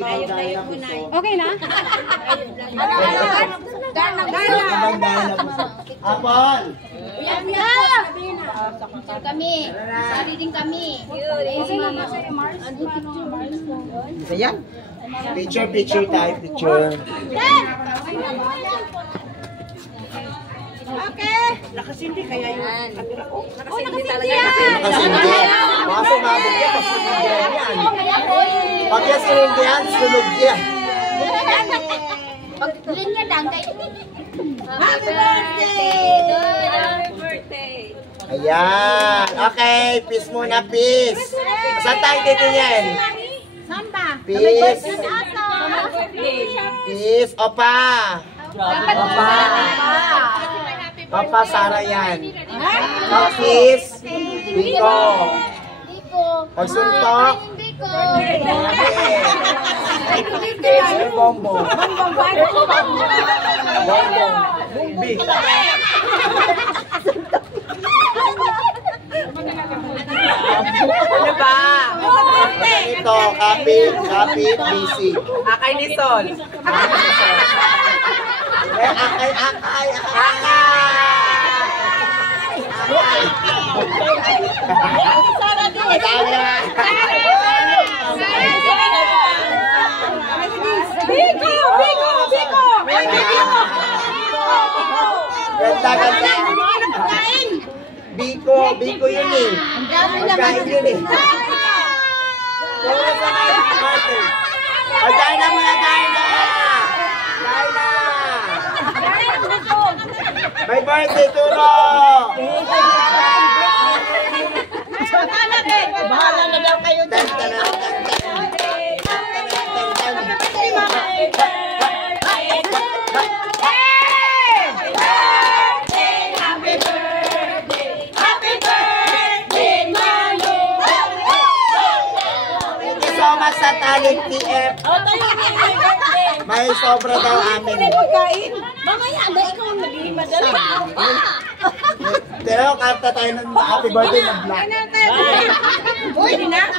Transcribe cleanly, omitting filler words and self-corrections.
Okay na? Apol! Kami. Sari din kami. Ayan. Picture tayo, picture. Okay. Nakasindi kaya yun. Nakasindi talaga. Nakasindi. Mga sumabog yan, kasinindi yan. Pag yan sinindi yan, sunog yan. Pag-tulin niya lang kayo. Happy birthday! Happy birthday! Ayan. Okay, peace muna, peace. Saan tayo titingin? Saan ba? Peace. Peace. Opa. Opa, Sara yan. Peace. Biko. Pagsuntok. Bombo. Bumbi. Ano ba? Ito, kapit, busy. Akay ni Sol. Akay. Biko! Ganda. Biko yun eh. Pagkain yun eh. Kaya sa mga Martin. Pagkain na muna, kain na! May birthday, Turo! Bahala na daw kayo dyan. Sa Talent TF. May sobra daw amin. Mamaya, ikaw ang naging madali. Pero karta tayo ng happy birthday ng black. Uy, na?